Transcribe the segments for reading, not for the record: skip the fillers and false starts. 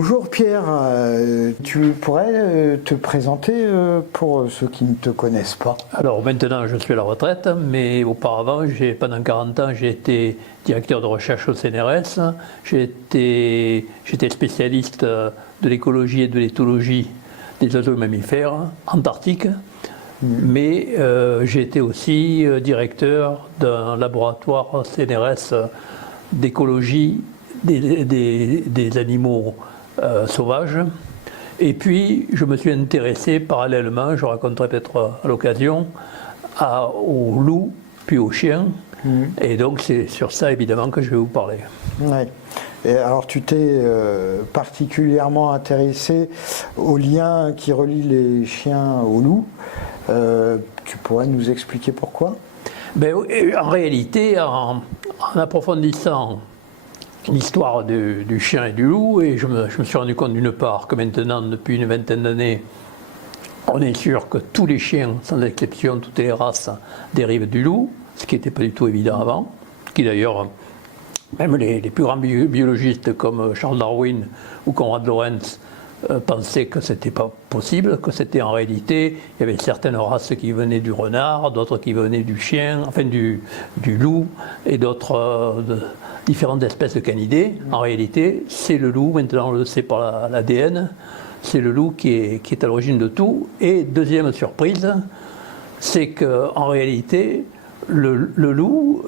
Bonjour Pierre, tu pourrais te présenter pour ceux qui ne te connaissent pas? Alors maintenant je suis à la retraite, mais auparavant, pendant 40 ans, j'ai été directeur de recherche au CNRS. J'étais spécialiste de l'écologie et de l'éthologie des oiseaux et mammifères antarctiques, mais j'ai été aussi directeur d'un laboratoire CNRS d'écologie des animaux sauvages. Et puis, je me suis intéressé parallèlement, je raconterai peut-être à l'occasion, aux loups, puis aux chiens. Et donc, c'est sur ça, évidemment, que je vais vous parler. Ouais. Et alors, tu t'es particulièrement intéressé aux liens qui relient les chiens aux loups. Tu pourrais nous expliquer pourquoi? Ben, en réalité, en approfondissant l'histoire du chien et du loup, et je me suis rendu compte d'une part que maintenant, depuis une vingtaine d'années, on est sûr que tous les chiens, sans exception, toutes les races dérivent du loup, ce qui n'était pas du tout évident avant, qui d'ailleurs, même les plus grands biologistes comme Charles Darwin ou Konrad Lorenz pensaient que ce n'était pas possible, que c'était en réalité, il y avait certaines races qui venaient du renard, d'autres qui venaient du chien, enfin du loup, et d'autres différentes espèces de canidés. En réalité, c'est le loup, maintenant on le sait par l'ADN, c'est le loup qui est à l'origine de tout. Et deuxième surprise, c'est qu'en réalité, le loup,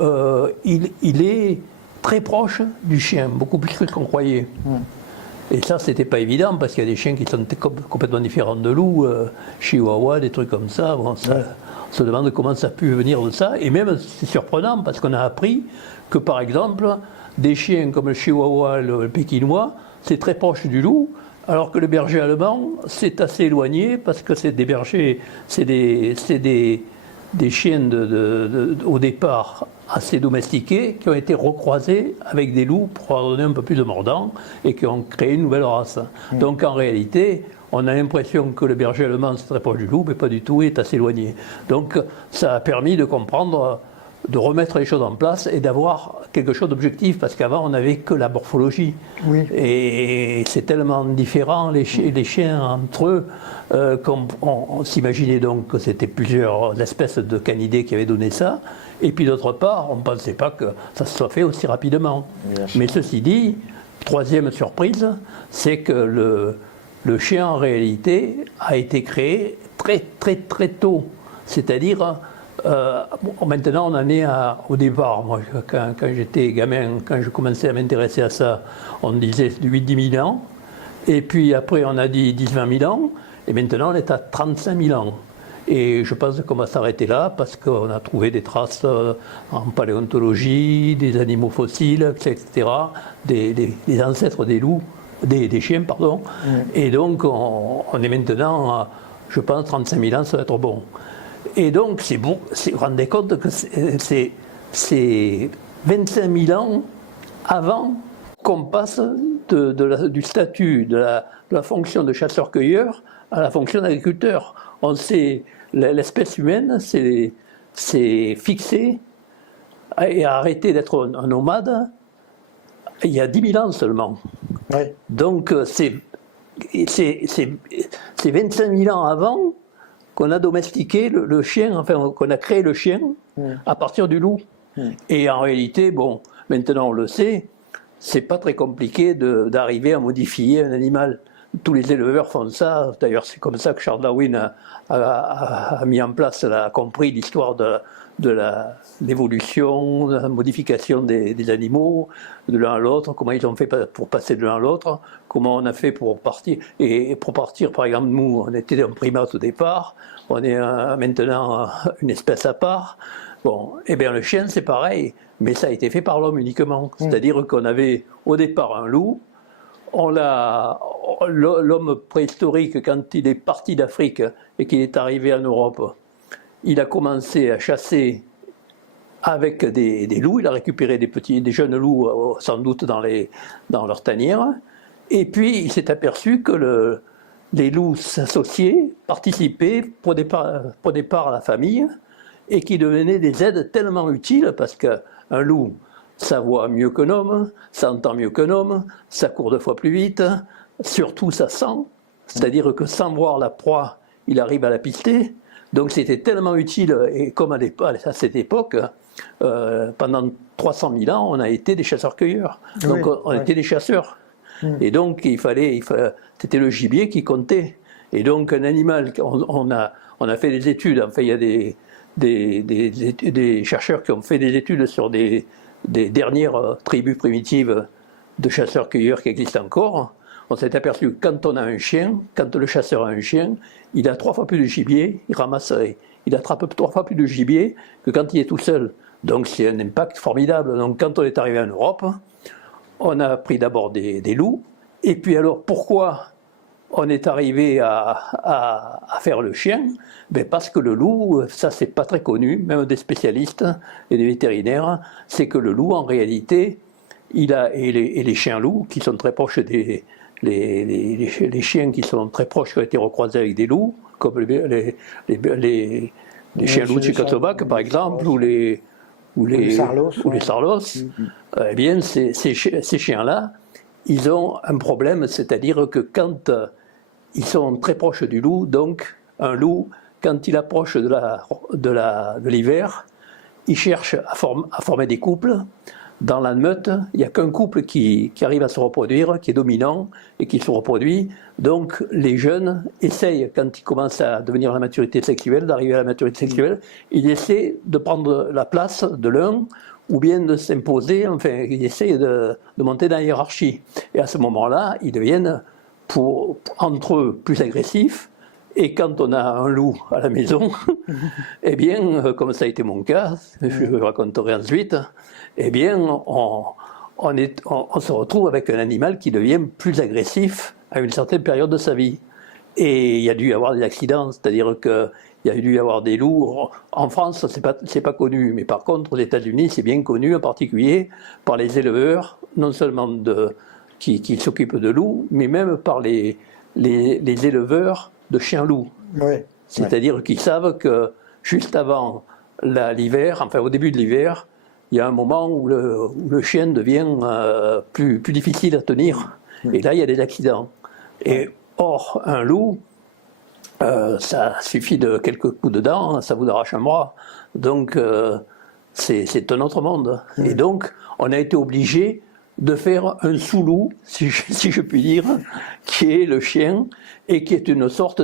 il est très proche du chien, beaucoup plus que ce qu'on croyait. Et ça, c'était pas évident, parce qu'il y a des chiens qui sont complètement différents de loups, chihuahua, des trucs comme ça. Bon, on se demande comment ça a pu venir de ça. Et même, c'est surprenant, parce qu'on a appris que, par exemple, des chiens comme le chihuahua, le pékinois, c'est très proche du loup, alors que le berger allemand, c'est assez éloigné, parce que c'est des bergers, c'est des chiens au départ assez domestiqués, qui ont été recroisés avec des loups pour leur donner un peu plus de mordant, et qui ont créé une nouvelle race. Donc en réalité, on a l'impression que le berger allemand c'est très proche du loup, mais pas du tout, il est assez éloigné. Donc ça a permis de comprendre, de remettre les choses en place et d'avoir quelque chose d'objectif, parce qu'avant on n'avait que la morphologie. Oui. Et c'est tellement différent, les chiens entre eux, qu'on s'imaginait donc que c'était plusieurs espèces de canidés qui avaient donné ça, et puis d'autre part, on ne pensait pas que ça se soit fait aussi rapidement. Mais ceci dit, troisième surprise, c'est que le chien en réalité a été créé très très très tôt, c'est-à-dire maintenant on en est au départ. Moi, quand j'étais gamin, quand je commençais à m'intéresser à ça, on disait 8-10 000 ans, et puis après on a dit 10-20 000 ans, et maintenant on est à 35 000 ans. Et je pense qu'on va s'arrêter là, parce qu'on a trouvé des traces en paléontologie, des animaux fossiles, etc., des ancêtres des loups, des chiens, pardon. Et donc on est maintenant, je pense, 35 000 ans, ça va être bon. Et donc, vous vous rendez compte que c'est 25 000 ans avant qu'on passe du statut de la fonction de chasseur-cueilleur à la fonction d'agriculteur. On sait, l'espèce humaine s'est fixée et a arrêté d'être un nomade il y a 10 000 ans seulement. Ouais. Donc, c'est 25 000 ans avant qu'on a domestiqué le chien, enfin qu'on a créé le chien à partir du loup. Et en réalité, bon, maintenant on le sait, c'est pas très compliqué d'arriver à modifier un animal. Tous les éleveurs font ça. D'ailleurs, c'est comme ça que Charles Darwin a mis en place, a compris l'histoire de l'évolution, de la modification des animaux, de l'un à l'autre, comment ils ont fait pour passer de l'un à l'autre, comment on a fait pour partir. Et pour partir, par exemple, nous, on était un primate au départ, on est maintenant une espèce à part. Bon, eh bien le chien, c'est pareil, mais ça a été fait par l'homme uniquement. C'est-à-dire qu'on avait au départ un loup, l'homme préhistorique, quand il est parti d'Afrique et qu'il est arrivé en Europe, il a commencé à chasser avec des loups, il a récupéré des jeunes loups, sans doute dans leur tanière, et puis il s'est aperçu que les loups s'associaient, participaient, prenaient part à la famille, et qui devenaient des aides tellement utiles, parce qu'un loup, ça voit mieux qu'un homme, ça entend mieux qu'un homme, ça court 2 fois plus vite, surtout ça sent, c'est-à-dire que sans voir la proie, il arrive à la pister. Donc c'était tellement utile, et comme à cette époque, pendant 300 000 ans, on a été des chasseurs-cueilleurs. Donc on était des chasseurs. Et donc c'était le gibier qui comptait. Et donc un animal, on a fait des études, enfin il y a des chercheurs qui ont fait des études sur des dernières tribus primitives de chasseurs-cueilleurs qui existent encore. On s'est aperçu que quand on a un chien, quand le chasseur a un chien, il a 3 fois plus de gibier, il attrape 3 fois plus de gibier que quand il est tout seul. Donc c'est un impact formidable. Donc quand on est arrivé en Europe, on a pris d'abord des loups, et puis alors pourquoi on est arrivé à faire le chien? Ben parce que le loup, ça c'est pas très connu, même des spécialistes et des vétérinaires, c'est que le loup en réalité, et les chiens loups qui sont très proches les chiens qui sont très proches, qui ont été recroisés avec des loups, comme les chiens loups de Tchécoslovaque par exemple, ou les sarlos, eh bien ces chiens-là, ils ont un problème, c'est-à-dire que quand ils sont très proches du loup, donc un loup, quand il approche de l'hiver, il cherche à former des couples. Dans la meute, il n'y a qu'un couple qui arrive à se reproduire, qui est dominant et qui se reproduit. Donc les jeunes essayent, quand ils commencent à devenir à la maturité sexuelle, d'arriver à la maturité sexuelle, ils essaient de prendre la place de l'un ou bien de s'imposer, enfin ils essayent de monter dans la hiérarchie. Et à ce moment-là, ils deviennent entre eux plus agressifs. Et quand on a un loup à la maison, eh bien, comme ça a été mon cas, je le raconterai ensuite, eh bien, on se retrouve avec un animal qui devient plus agressif à une certaine période de sa vie. Et il y a dû y avoir des accidents, c'est-à-dire qu'il y a dû y avoir des loups. En France, c'est pas connu, mais par contre, aux États-Unis, c'est bien connu, en particulier par les éleveurs, non seulement qui s'occupent de loups, mais même par les éleveurs de chiens-loups. C'est-à-dire qu'ils savent que juste avant l'hiver, enfin au début de l'hiver, il y a un moment où le chien devient plus difficile à tenir. Et là, il y a des accidents. Et or, un loup, ça suffit de quelques coups de dents, ça vous arrache un bras. Donc, c'est un autre monde. Et donc, on a été obligé de faire un sous-loup, si je puis dire, qui est le chien, et qui est une sorte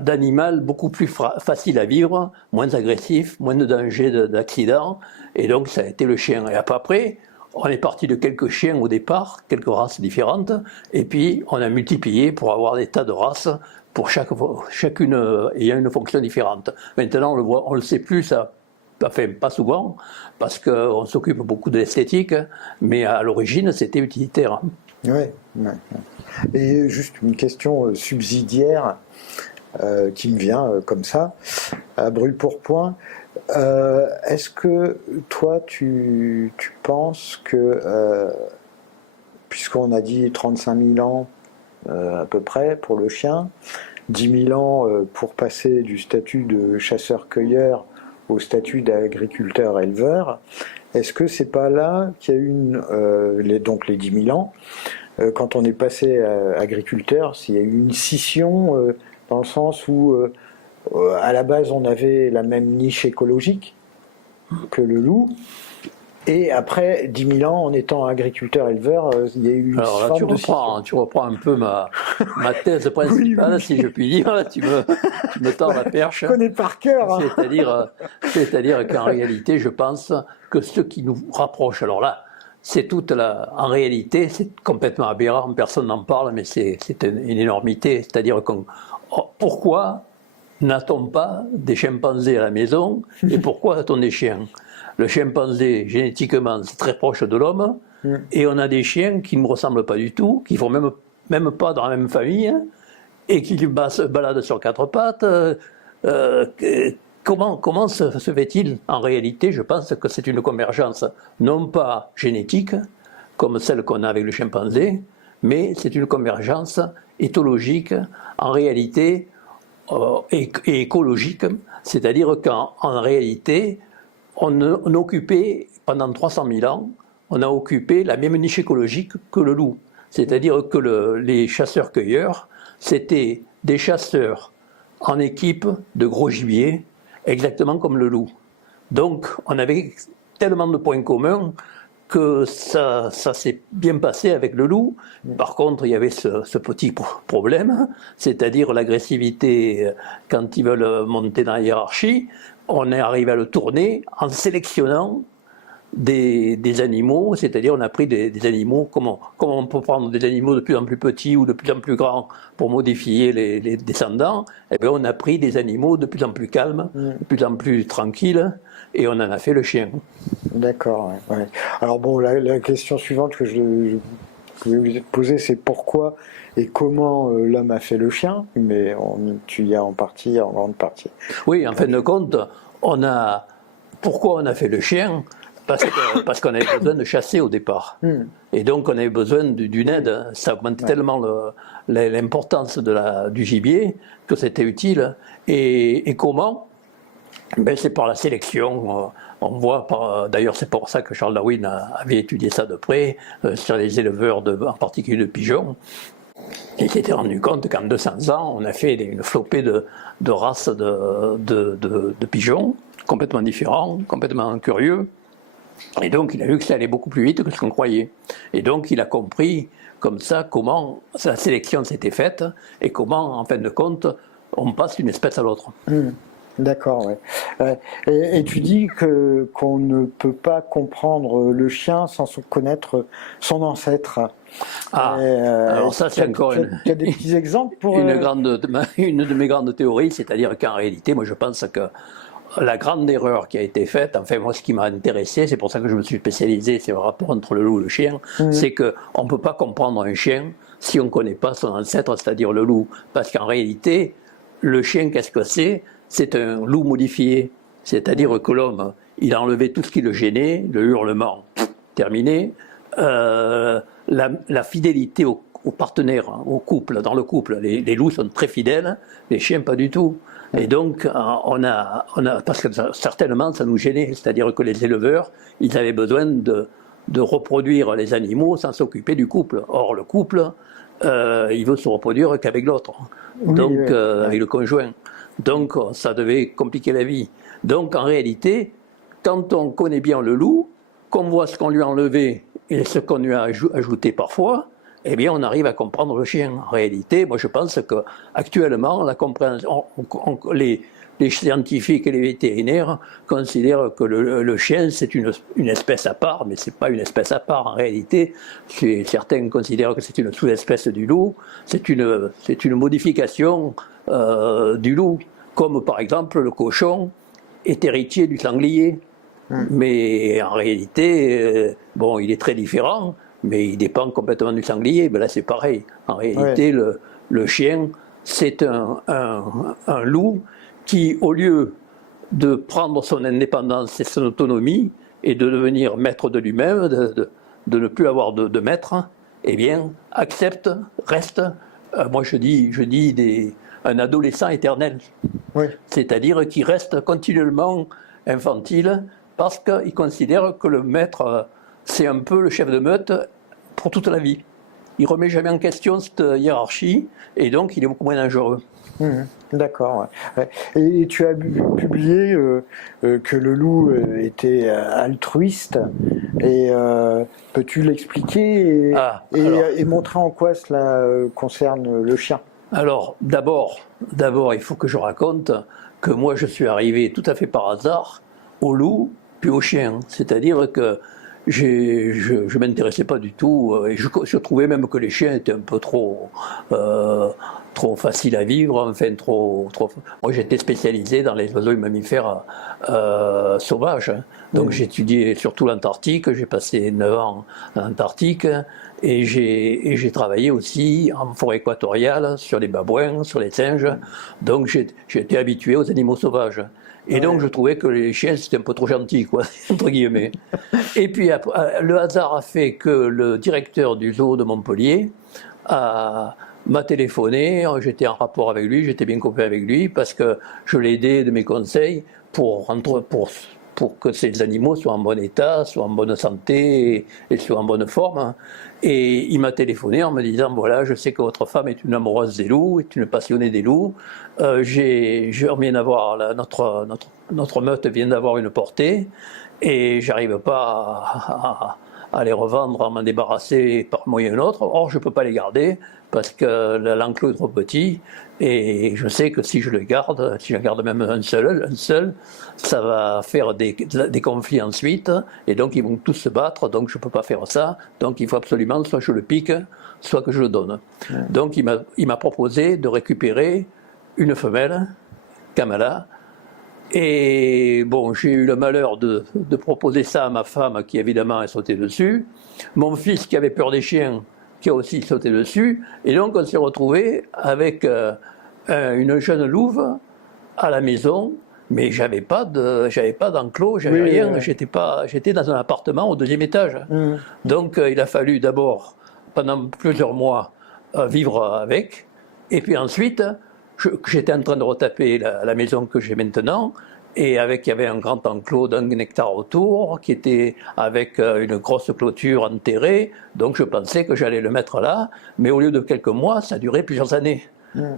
d'animal beaucoup plus facile à vivre, moins agressif, moins de danger d'accident, et donc ça a été le chien. Et après, on est parti de quelques chiens au départ, quelques races différentes, et puis on a multiplié pour avoir des tas de races, pour chacune ayant une fonction différente. Maintenant, on le sait plus, ça. Enfin, pas souvent, parce qu'on s'occupe beaucoup de l'esthétique, mais à l'origine, c'était utilitaire. Oui. Et juste une question subsidiaire qui me vient comme ça, à brûle-pourpoint. Est-ce que toi, tu penses que, puisqu'on a dit 35 000 ans à peu près pour le chien, 10 000 ans pour passer du statut de chasseur-cueilleur au statut d'agriculteur-éleveur, est-ce que c'est pas là qu'il y a eu donc les 10 000 ans, quand on est passé à agriculteur, s'il y a eu une scission dans le sens où à la base on avait la même niche écologique que le loup, et après 10 000 ans en étant agriculteur-éleveur, il y a eu une forme de scission. Tu reprends un peu ma thèse principale, oui. Si je puis dire, là, tu me tends la perche. Je connais par cœur. Hein. C'est-à-dire qu'en réalité, je pense que ce qui nous rapproche, alors là, en réalité, c'est complètement aberrant, personne n'en parle, mais c'est une énormité. C'est-à-dire pourquoi n'a-t-on pas des chimpanzés à la maison et pourquoi a-t-on des chiens? Le chimpanzé, génétiquement, c'est très proche de l'homme, et on a des chiens qui ne me ressemblent pas du tout, qui ne vont même pas dans la même famille, et qui se baladent sur 4 pattes. Comment se fait-il? En réalité, je pense que c'est une convergence, non pas génétique, comme celle qu'on a avec le chimpanzé, mais c'est une convergence éthologique, en réalité, et écologique, c'est-à-dire qu'en réalité, on occupait, pendant 300 000 ans, on a occupé la même niche écologique que le loup. C'est-à-dire que les chasseurs-cueilleurs, c'était des chasseurs en équipe de gros gibier, exactement comme le loup. Donc, on avait tellement de points communs que ça s'est bien passé avec le loup. Par contre, il y avait ce petit problème, c'est-à-dire l'agressivité quand ils veulent monter dans la hiérarchie. On est arrivé à le tourner en sélectionnant des animaux, c'est-à-dire on a pris des animaux, comment on peut prendre des animaux de plus en plus petits ou de plus en plus grands pour modifier les descendants, eh bien on a pris des animaux de plus en plus calmes, de plus en plus tranquilles, et on en a fait le chien. D'accord, ouais. Alors bon, la question suivante que je voulais te poser, c'est pourquoi et comment l'homme a fait le chien, mais tu y as en grande partie. Oui, en fin de compte, pourquoi on a fait le chien? Parce qu'on avait besoin de chasser au départ. Et donc on avait besoin d'une aide. Ça augmentait tellement l'importance du gibier que c'était utile. Et comment? Ben, c'est par la sélection. On voit, d'ailleurs c'est pour ça que Charles Darwin avait étudié ça de près, sur les éleveurs, en particulier de pigeons. Et il s'était rendu compte qu'en 200 ans, on a fait une flopée de races de pigeons, complètement différents, complètement curieux. Et donc, il a vu que ça allait beaucoup plus vite que ce qu'on croyait. Et donc, il a compris, comme ça, comment la sélection s'était faite et comment, en fin de compte, on passe d'une espèce à l'autre. D'accord, ouais. Et tu dis qu'on ne peut pas comprendre le chien sans connaître son ancêtre. Alors ça, c'est encore tu as des petits exemples pour... une de mes grandes théories, c'est-à-dire qu'en réalité, moi, je pense que la grande erreur qui a été faite, enfin moi ce qui m'a intéressé, c'est pour ça que je me suis spécialisé, c'est le rapport entre le loup et le chien, c'est qu'on ne peut pas comprendre un chien si on ne connaît pas son ancêtre, c'est-à-dire le loup. Parce qu'en réalité, le chien, qu'est-ce que c'est? C'est un loup modifié. C'est-à-dire que l'homme, il a enlevé tout ce qui le gênait, le hurlement, terminé, la fidélité au partenaire, au couple, dans le couple. Les loups sont très fidèles, les chiens pas du tout. Et donc, parce que certainement ça nous gênait, c'est-à-dire que les éleveurs, ils avaient besoin de reproduire les animaux sans s'occuper du couple. Or, le couple, il veut se reproduire qu'avec l'autre, donc avec le conjoint. Donc, ça devait compliquer la vie. Donc, en réalité, quand on connaît bien le loup, qu'on voit ce qu'on lui a enlevé et ce qu'on lui a ajouté parfois, eh bien, on arrive à comprendre le chien. En réalité, moi, je pense qu'actuellement, la compréhension, les scientifiques et les vétérinaires considèrent que le chien, c'est une espèce à part, mais ce n'est pas une espèce à part. En réalité, certains considèrent que c'est une sous-espèce du loup. C'est une modification du loup, comme par exemple le cochon est héritier du sanglier. Mais en réalité, bon, il est très différent, mais il dépend complètement du sanglier. Ben là, c'est pareil. En réalité, le chien, c'est un loup qui, au lieu de prendre son indépendance et son autonomie et de devenir maître de lui-même, de ne plus avoir de maître, eh bien, accepte, reste, moi je dis un adolescent éternel. C'est-à-dire qu'il reste continuellement infantile parce qu'il considère que le maître, c'est un peu le chef de meute pour toute la vie. Il ne remet jamais en question cette hiérarchie et donc il est beaucoup moins dangereux. D'accord. Ouais. Et tu as publié que le loup était altruiste. Et peux-tu l'expliquer et montrer en quoi cela concerne le chien? Alors, d'abord, il faut que je raconte que moi, je suis arrivé tout à fait par hasard au loup puis au chien. C'est-à-dire que je ne m'intéressais pas du tout, et je trouvais même que les chiens étaient un peu trop faciles à vivre, enfin trop. Moi j'étais spécialisé dans les oiseaux et mammifères sauvages, donc j'étudiais surtout l'Antarctique, j'ai passé 9 ans en Antarctique, et j'ai travaillé aussi en forêt équatoriale, sur les babouins, sur les singes, donc j'étais habitué aux animaux sauvages. Et donc, je trouvais que les chiens, c'était un peu trop gentil, quoi, entre guillemets. Et puis, le hasard a fait que le directeur du zoo de Montpellier m'a téléphoné. J'étais en rapport avec lui, j'étais bien copain avec lui, parce que je l'ai aidé de mes conseils pour pour que ces animaux soient en bon état, soient en bonne santé et soient en bonne forme. Et il m'a téléphoné en me disant, voilà, je sais que votre femme est une amoureuse des loups, est une passionnée des loups. Je viens d'avoir, notre meute vient d'avoir une portée et j'arrive pas à les revendre, à m'en débarrasser par moyen ou un autre. Or, je ne peux pas les garder parce que l'enclos est trop petit et je sais que si je le garde, si je garde même un seul, ça va faire des conflits ensuite et donc ils vont tous se battre, donc je ne peux pas faire ça. Donc il faut absolument soit je le pique, soit que je le donne. Donc il m'a proposé de récupérer une femelle, Kamala. Et bon, j'ai eu le malheur de proposer ça à ma femme qui évidemment a sauté dessus. Mon fils qui avait peur des chiens qui a aussi sauté dessus. Et donc on s'est retrouvé avec une jeune louve à la maison. Mais j'avais pas d'enclos, j'avais rien. Oui. J'étais dans un appartement au 2e étage. Donc il a fallu d'abord, pendant plusieurs mois, vivre avec. Et puis ensuite, j'étais en train de retaper la maison que j'ai maintenant, et il y avait un grand enclos d'1 hectare autour, qui était avec une grosse clôture enterrée, donc je pensais que j'allais le mettre là, mais au lieu de quelques mois, ça a duré plusieurs années.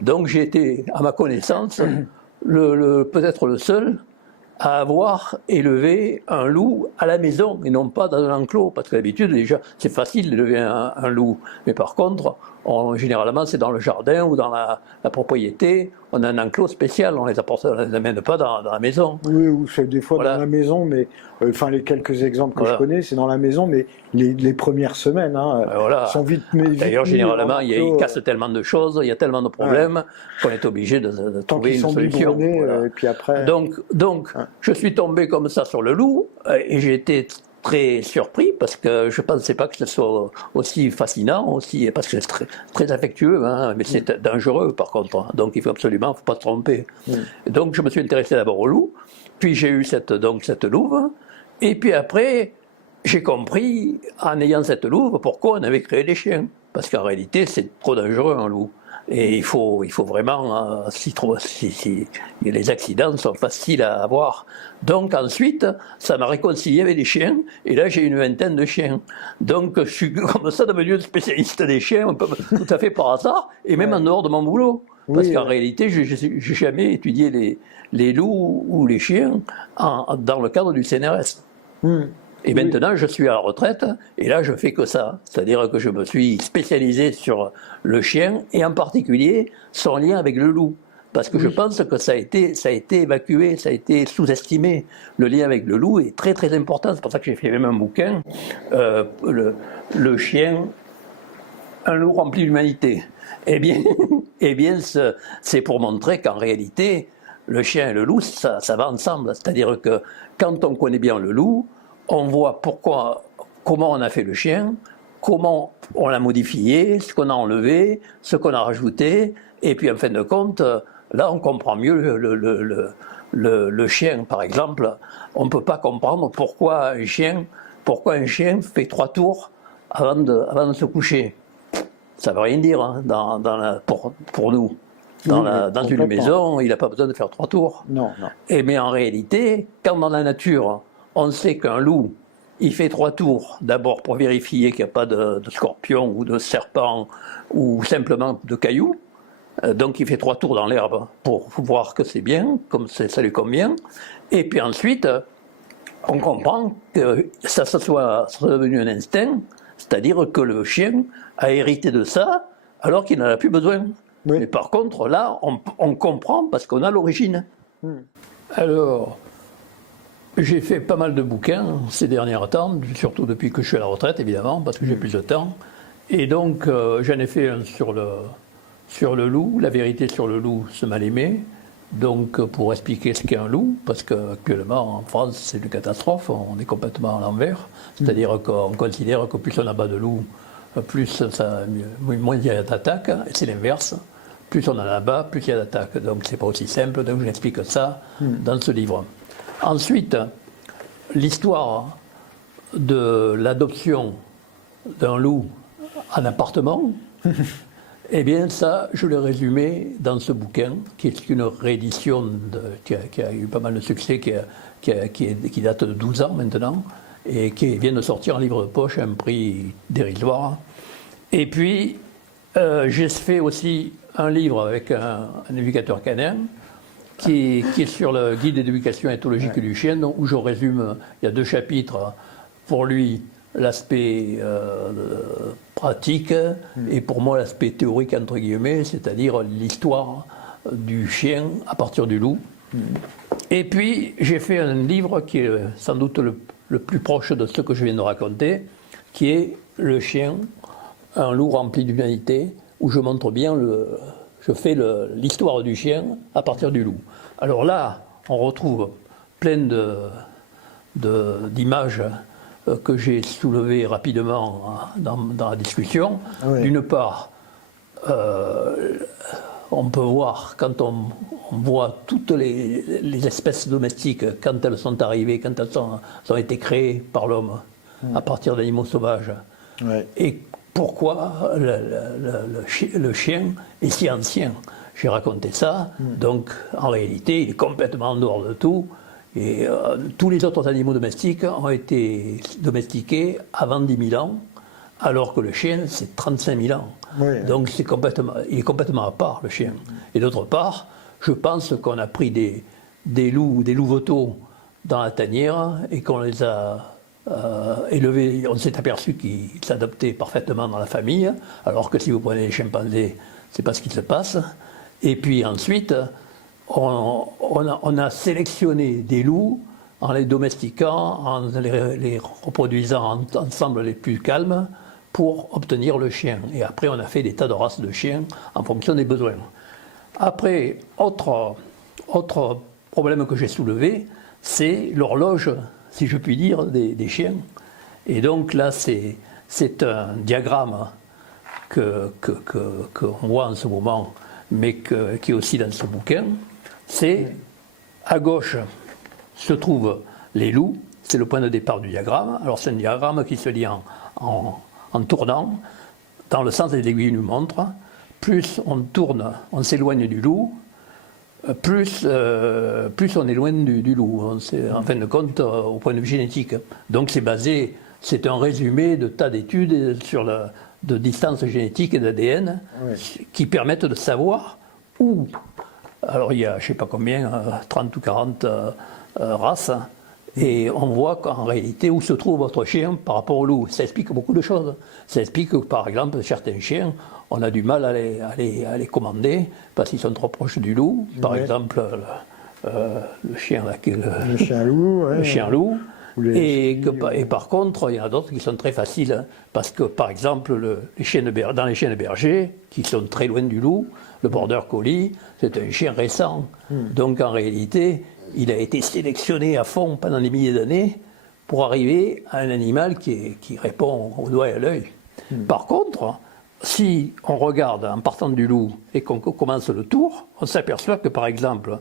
Donc j'ai été, à ma connaissance, peut-être le seul à avoir élevé un loup à la maison et non pas dans un enclos, parce que d'habitude déjà c'est facile d'élever un loup, mais par contre généralement c'est dans le jardin ou dans la propriété, on a un enclos spécial, on les amène pas dans la maison. Oui, ou c'est des fois dans la maison, mais enfin les quelques exemples que je connais, c'est dans la maison, mais les premières semaines sont vite. D'ailleurs généralement ils cassent tellement de choses, il y a tellement de problèmes qu'on est obligé de trouver une solution. Et puis après. Donc je suis tombé comme ça sur le loup et j'ai été très surpris parce que je ne pensais pas que ce soit aussi fascinant, parce que c'est très, très affectueux, mais c'est dangereux par contre. Donc il faut absolument, faut pas se tromper. Donc je me suis intéressé d'abord au loup, puis j'ai eu cette louve, et puis après j'ai compris en ayant cette louve pourquoi on avait créé des chiens. Parce qu'en réalité c'est trop dangereux un loup. Et il faut vraiment, les accidents sont faciles à avoir. Donc ensuite, ça m'a réconcilié avec les chiens, et là j'ai une 20aine de chiens. Donc je suis comme ça devenu spécialiste des chiens, tout à fait par hasard, et même en dehors de mon boulot. Parce qu'en réalité, je n'ai jamais étudié les loups ou les chiens dans le cadre du CNRS. Et maintenant, je suis à la retraite, et là, je fais que ça. C'est-à-dire que je me suis spécialisé sur le chien, et en particulier son lien avec le loup. Parce que je pense que ça a été évacué, ça a été sous-estimé. Le lien avec le loup est très très important. C'est pour ça que j'ai fait même un bouquin, le chien, un loup rempli d'humanité. Eh bien, c'est pour montrer qu'en réalité, le chien et le loup, ça va ensemble. C'est-à-dire que quand on connaît bien le loup, on voit comment on a fait le chien, comment on l'a modifié, ce qu'on a enlevé, ce qu'on a rajouté, et puis en fin de compte, là on comprend mieux le chien, par exemple. On ne peut pas comprendre pourquoi un chien fait 3 tours avant de se coucher. Ça ne veut rien dire pour nous. Dans une maison, il n'a pas besoin de faire 3 tours. Non. Mais en réalité, quand dans la nature, on sait qu'un loup, il fait 3 tours, d'abord pour vérifier qu'il n'y a pas de scorpion ou de serpent ou simplement de cailloux. Donc il fait 3 tours dans l'herbe pour voir que c'est bien, comme ça lui convient. Et puis ensuite, on comprend que ça soit devenu un instinct, c'est-à-dire que le chien a hérité de ça alors qu'il n'en a plus besoin. Mais par contre, là, on comprend parce qu'on a l'origine. Alors, j'ai fait pas mal de bouquins ces derniers temps, surtout depuis que je suis à la retraite, évidemment, parce que j'ai plus de temps. Et donc, j'en ai fait un sur le loup, la vérité sur le loup, ce mal aimé. Donc, pour expliquer ce qu'est un loup, parce qu'actuellement, en France, c'est une catastrophe, on est complètement à l'envers. C'est-à-dire qu'on considère que plus on abat de loups, moins il y a d'attaques, et c'est l'inverse. Plus on en abat, plus il y a d'attaques. Donc, c'est pas aussi simple, donc j'explique ça dans ce livre. Ensuite, l'histoire de l'adoption d'un loup en appartement Eh bien, ça, je l'ai résumé dans ce bouquin, qui est une réédition qui a eu pas mal de succès, qui date de 12 ans maintenant, et qui vient de sortir en livre de poche à un prix dérisoire. Et puis, j'ai fait aussi un livre avec un éducateur canin, qui est sur le guide d'éducation éthologique du chien, où je résume, il y a 2 chapitres, pour lui, l'aspect pratique et pour moi l'aspect théorique entre guillemets, c'est-à-dire l'histoire du chien à partir du loup. Et puis j'ai fait un livre qui est sans doute le plus proche de ce que je viens de raconter, qui est Le chien, un loup rempli d'humanité, où je montre bien je fais l'histoire du chien à partir du loup. Alors là, on retrouve plein d'images que j'ai soulevées rapidement dans la discussion. Oui. D'une part, on peut voir, quand on voit toutes les espèces domestiques, quand elles sont arrivées, quand elles ont été créées par l'homme à partir d'animaux sauvages, oui. Et pourquoi le chien est si ancien. J'ai raconté ça, donc en réalité, il est complètement en dehors de tout. Et tous les autres animaux domestiques ont été domestiqués avant 10 000 ans, alors que le chien, c'est 35 000 ans. Oui. Donc il est complètement à part, le chien. Et d'autre part, je pense qu'on a pris des louveteaux dans la tanière et qu'on les a élevés. On s'est aperçu qu'ils s'adaptaient parfaitement dans la famille, alors que si vous prenez les chimpanzés, c'est pas ce qui se passe. Et puis ensuite, on a sélectionné des loups en les domestiquant, en les reproduisant ensemble les plus calmes pour obtenir le chien. Et après, on a fait des tas de races de chiens en fonction des besoins. Après, autre problème que j'ai soulevé, c'est l'horloge, si je puis dire, des chiens. Et donc là, c'est un diagramme qu'on voit en ce moment, mais qui est aussi dans ce bouquin. C'est, à gauche se trouvent les loups, c'est le point de départ du diagramme. Alors c'est un diagramme qui se lit en tournant, dans le sens des aiguilles d'une montre. Plus on tourne, on s'éloigne du loup, plus on est loin du loup, en fin de compte, au point de vue génétique. Donc c'est un résumé de tas d'études de distance génétique et d'ADN, oui, qui permettent de savoir où. Alors il y a, je ne sais pas combien, 30 ou 40 races, et on voit qu'en réalité où se trouve votre chien par rapport au loup. Ça explique beaucoup de choses. Ça explique que par exemple certains chiens, on a du mal à les commander parce qu'ils sont trop proches du loup. Par exemple le chien là, le chien loup. Ouais, le chien loup. Et par contre, il y en a d'autres qui sont très faciles, parce que par exemple, dans les chiens de berger, qui sont très loin du loup, le border collie, c'est un chien récent. Donc en réalité, il a été sélectionné à fond pendant des milliers d'années pour arriver à un animal qui répond au doigt et à l'œil. Par contre, si on regarde en partant du loup et qu'on commence le tour, on s'aperçoit que par exemple,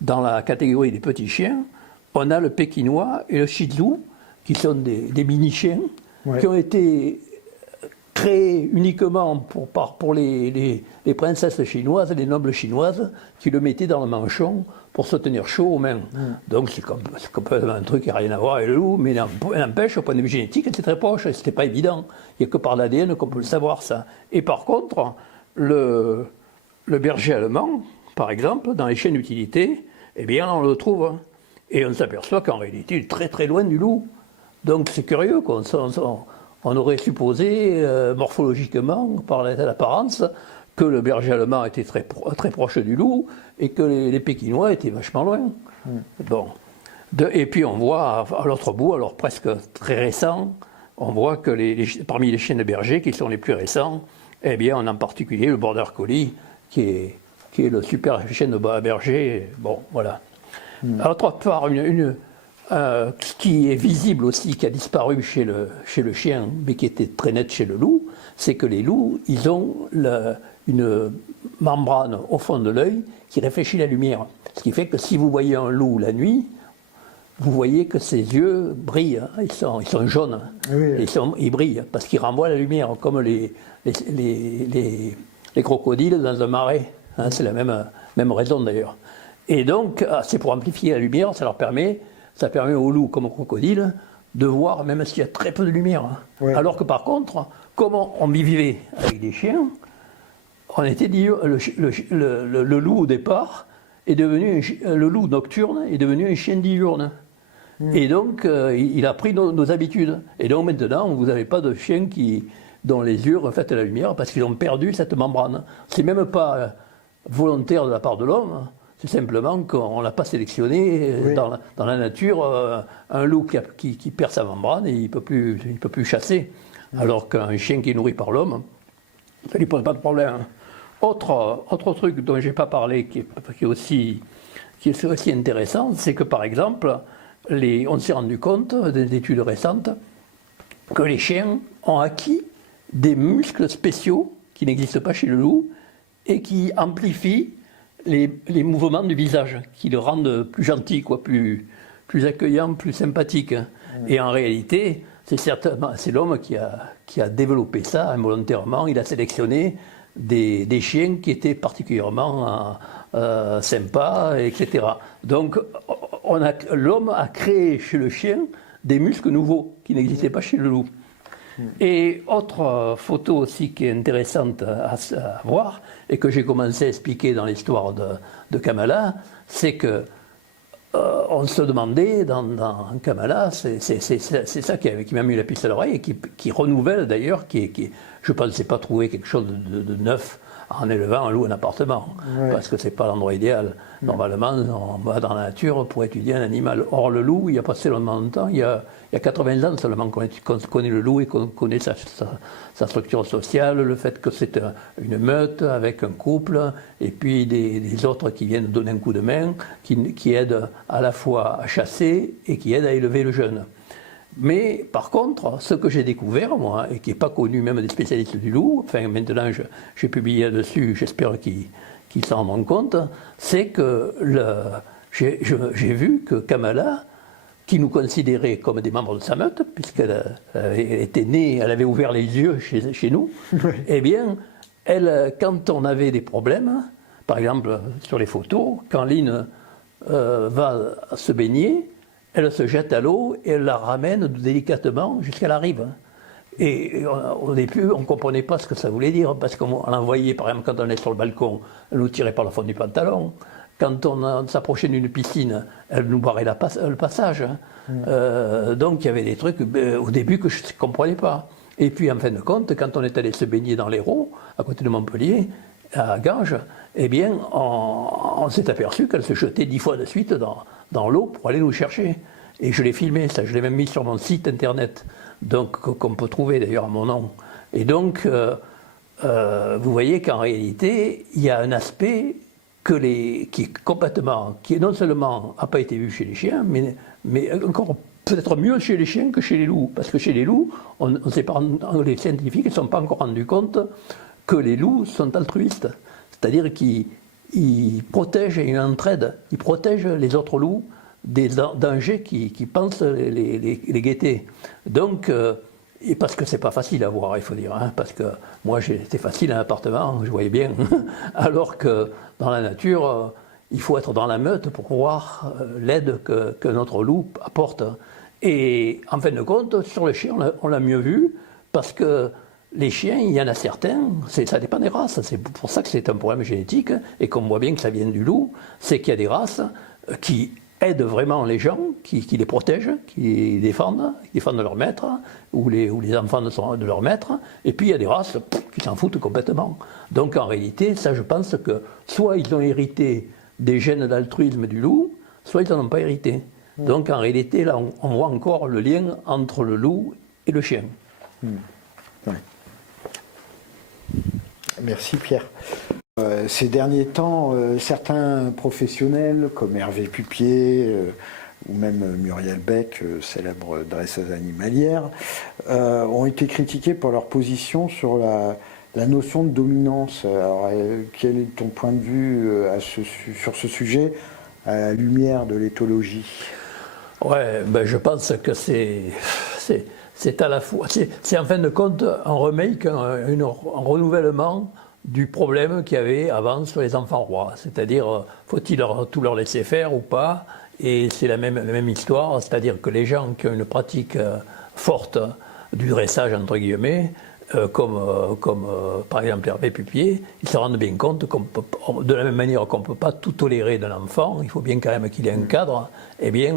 dans la catégorie des petits chiens, on a le pékinois et le shih tzu, qui sont des mini-chiens, ouais, qui ont été créés uniquement pour les princesses chinoises, les nobles chinoises, qui le mettaient dans le manchon pour se tenir chaud aux mains. Donc c'est complètement un truc qui n'a rien à voir avec le loup, mais n'empêche, au point de vue génétique, c'est très proche, c'était pas évident. Il n'y a que par l'ADN qu'on peut le savoir, ça. Et par contre, le berger allemand, par exemple, dans les chiens d'utilité, eh bien on le trouve. Et on s'aperçoit qu'en réalité, il est très très loin du loup. Donc c'est curieux, quoi. On aurait supposé, morphologiquement, par l'apparence, que le berger allemand était très proche du loup et que les pékinois étaient vachement loin. Bon. Et puis on voit à l'autre bout, alors presque très récent, on voit que parmi les chiens de berger, qui sont les plus récents, eh bien on a en particulier le border collie, qui est le super chien de berger. Bon, voilà. D'autre part, ce qui est visible aussi, qui a disparu chez le chien, mais qui était très net chez le loup, c'est que les loups, ils ont une membrane au fond de l'œil qui réfléchit la lumière. Ce qui fait que si vous voyez un loup la nuit, vous voyez que ses yeux brillent, ils sont jaunes, oui, ils brillent, parce qu'ils renvoient la lumière, comme les les crocodiles dans un marais. Hein, c'est la même raison d'ailleurs. Et donc, c'est pour amplifier la lumière, ça permet aux loups comme aux crocodiles de voir même s'il y a très peu de lumière. Hein. Ouais. Alors que par contre, comme on vivait avec des chiens, on était dit, le loup au départ est devenu, le loup nocturne est devenu un chien diurne. Et donc, il a pris nos habitudes. Et donc maintenant, vous n'avez pas de chiens dont les yeux reflètent la lumière parce qu'ils ont perdu cette membrane. C'est même pas volontaire de la part de l'homme, c'est simplement qu'on l'a pas sélectionné dans la nature. Un loup qui perd sa membrane, et il peut plus chasser. Alors qu'un chien qui est nourri par l'homme, ça ne lui pose pas de problème. Autre truc dont je n'ai pas parlé, qui est aussi intéressant, c'est que par exemple, on s'est rendu compte, des études récentes, que les chiens ont acquis des muscles spéciaux qui n'existent pas chez le loup et qui amplifient les mouvements du visage, qui le rendent plus gentil, plus accueillant, plus sympathique. Et en réalité, c'est l'homme qui a développé ça involontairement. Il a sélectionné des chiens qui étaient particulièrement sympas, etc. Donc, l'homme a créé chez le chien des muscles nouveaux qui n'existaient pas chez le loup. Et autre photo aussi qui est intéressante à voir, et que j'ai commencé à expliquer dans l'histoire de Kamala, c'est que on se demandait dans Kamala, c'est ça qui m'a mis la puce à l'oreille, et qui renouvelle d'ailleurs, je ne pensais pas trouver quelque chose de neuf en élevant un loup en appartement, parce que ce n'est pas l'endroit idéal. Normalement, on va dans la nature pour étudier un animal. Or, le loup, il n'y a pas tellement de temps, il y a 80 ans seulement qu'on connaît le loup et qu'on connaît sa structure sociale, le fait que c'est une meute avec un couple, et puis des autres qui viennent donner un coup de main, qui aident à la fois à chasser et qui aident à élever le jeune. Mais par contre, ce que j'ai découvert, moi, et qui n'est pas connu même des spécialistes du loup, enfin maintenant j'ai publié là-dessus, j'espère qu'ils s'en rendront compte, c'est que j'ai vu que Kamala, qui nous considérait comme des membres de sa meute, puisqu'elle était née, elle avait ouvert les yeux chez nous, eh bien, quand on avait des problèmes, par exemple sur les photos, quand Lynn va se baigner, elle se jette à l'eau et elle la ramène délicatement jusqu'à la rive. Et au début, on ne comprenait pas ce que ça voulait dire, parce qu'on l'envoyait, par exemple, quand on est sur le balcon, elle nous tirait par le fond du pantalon. Quand on s'approchait d'une piscine, elle nous barrait le passage. Donc il y avait des trucs au début que je ne comprenais pas. Et puis en fin de compte, quand on est allé se baigner dans l'Hérault, à côté de Montpellier, à Ganges, eh bien, on s'est aperçu qu'elle se jetait 10 fois de suite dans l'eau pour aller nous chercher. Et je l'ai filmé, ça, je l'ai même mis sur mon site internet, donc qu'on peut trouver d'ailleurs à mon nom. Et donc, vous voyez qu'en réalité, il y a un aspect qui non seulement n'a pas été vu chez les chiens, mais encore peut-être mieux chez les chiens que chez les loups. Parce que chez les loups, les scientifiques ne sont pas encore rendus compte que les loups sont altruistes. C'est-à-dire qu'ils protègent et ils entraident. Ils protègent les autres loups des dangers qui pensent les guetter. Donc, et parce que c'est pas facile à voir, il faut dire, hein, parce que moi c'était facile à un appartement, je voyais bien, alors que dans la nature, il faut être dans la meute pour voir l'aide que notre loup apporte. Et en fin de compte, sur les chiens, on l'a mieux vu, parce que les chiens, il y en a certains, ça dépend des races, c'est pour ça que c'est un problème génétique, et qu'on voit bien que ça vient du loup, c'est qu'il y a des races qui aident vraiment les gens, qui les protègent, qui les défendent leur maître, ou les enfants de leur maître, et puis il y a des races qui s'en foutent complètement. Donc en réalité, ça je pense que soit ils ont hérité des gènes d'altruisme du loup, soit ils n'en ont pas hérité. Donc en réalité, là, on voit encore le lien entre le loup et le chien. Ouais. Merci Pierre. Ces derniers temps, certains professionnels comme Hervé Pupier ou même Muriel Beck, célèbre dresseuse animalière, ont été critiqués pour leur position sur la notion de dominance. Alors, quel est ton point de vue sur ce sujet à la lumière de l'éthologie ? Ouais, je pense que c'est à la fois, c'est en fin de compte un remake, un renouvellement du problème qu'il y avait avant sur les enfants rois. C'est-à-dire, faut-il tout leur laisser faire ou pas? Et c'est la même histoire, c'est-à-dire que les gens qui ont une pratique forte du dressage, entre guillemets, comme par exemple Hervé Pupier, ils se rendent bien compte de la même manière qu'on ne peut pas tout tolérer d'un enfant, il faut bien quand même qu'il ait un cadre, eh bien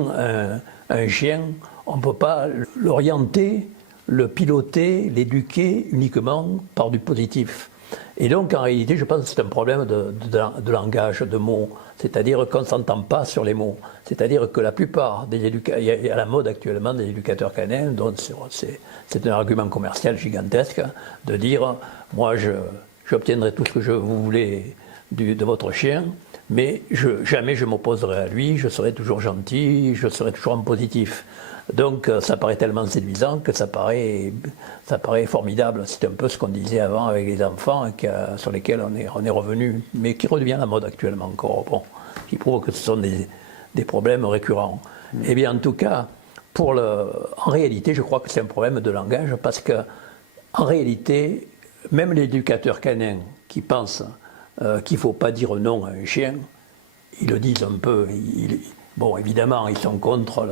un chien, on ne peut pas l'orienter, le piloter, l'éduquer uniquement par du positif. Et donc en réalité je pense que c'est un problème de langage, de mots, c'est-à-dire qu'on ne s'entend pas sur les mots. C'est-à-dire que la plupart des éducateurs, il y a la mode actuellement des éducateurs canins, donc c'est un argument commercial gigantesque, de dire moi j'obtiendrai tout ce que vous voulez de votre chien, mais jamais je m'opposerai à lui, je serai toujours gentil, je serai toujours en positif. Donc ça paraît tellement séduisant que ça paraît formidable. C'est un peu ce qu'on disait avant avec les enfants, sur lesquels on est revenu, mais qui redevient la mode actuellement encore, bon, qui prouve que ce sont des problèmes récurrents. Eh bien en tout cas, en réalité je crois que c'est un problème de langage, parce que en réalité, même l'éducateur canin qui pense qu'il ne faut pas dire non à un chien, ils le disent un peu. Bon, évidemment, ils sont contre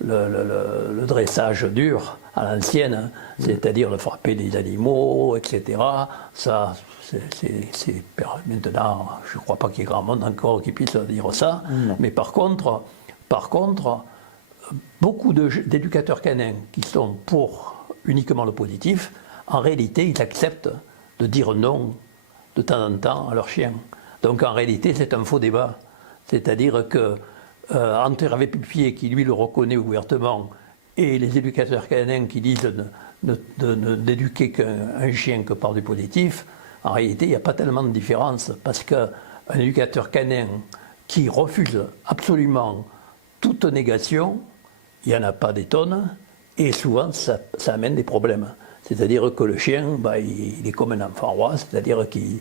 le dressage dur à l'ancienne, c'est-à-dire de frapper des animaux, etc. Ça, maintenant, je ne crois pas qu'il y ait grand monde encore qui puisse dire ça. Mais par contre, beaucoup d'éducateurs canins qui sont pour uniquement le positif, en réalité, ils acceptent de dire non de temps en temps à leurs chiens. Donc en réalité, c'est un faux débat. C'est-à-dire que entre Hervé Pupier, qui lui le reconnaît ouvertement, et les éducateurs canins qui disent d'éduquer un chien que par du positif, en réalité, il n'y a pas tellement de différence, parce qu'un éducateur canin qui refuse absolument toute négation, il n'y en a pas des tonnes, et souvent ça amène des problèmes. C'est-à-dire que le chien, il est comme un enfant roi, c'est-à-dire qu'il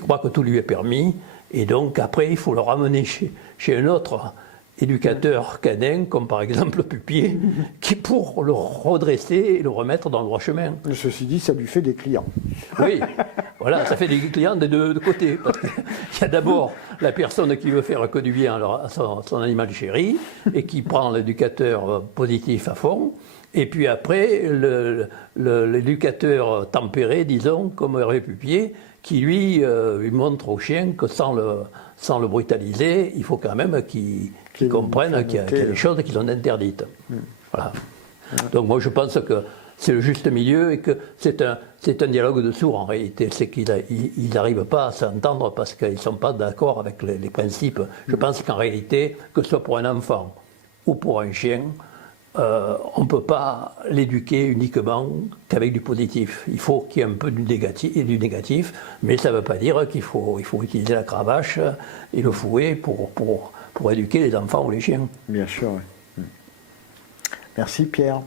croit que tout lui est permis, et donc après il faut le ramener chez un autre éducateur canin, comme par exemple Pupier, qui pour le redresser et le remettre dans le droit chemin. Ceci dit, ça lui fait des clients. Oui, voilà, ça fait des clients des deux côtés. Parce qu'il y a d'abord la personne qui veut faire que du bien à son animal chéri, et qui prend l'éducateur positif à fond. Et puis après, l'éducateur tempéré, disons, comme Hervé Pupier, qui lui montre au chien que sans le brutaliser, il faut quand même qu'il comprenne qu'il y a des choses qui sont interdites. Voilà. Donc moi je pense que c'est le juste milieu, et que c'est un dialogue de sourds en réalité. C'est qu'ils n'arrivent pas à s'entendre parce qu'ils ne sont pas d'accord avec les principes. Je pense qu'en réalité, que ce soit pour un enfant ou pour un chien, on ne peut pas l'éduquer uniquement qu'avec du positif. Il faut qu'il y ait un peu du négatif, mais ça ne veut pas dire qu'il faut utiliser la cravache et le fouet pour éduquer les enfants ou les chiens. Bien sûr, oui. Merci Pierre.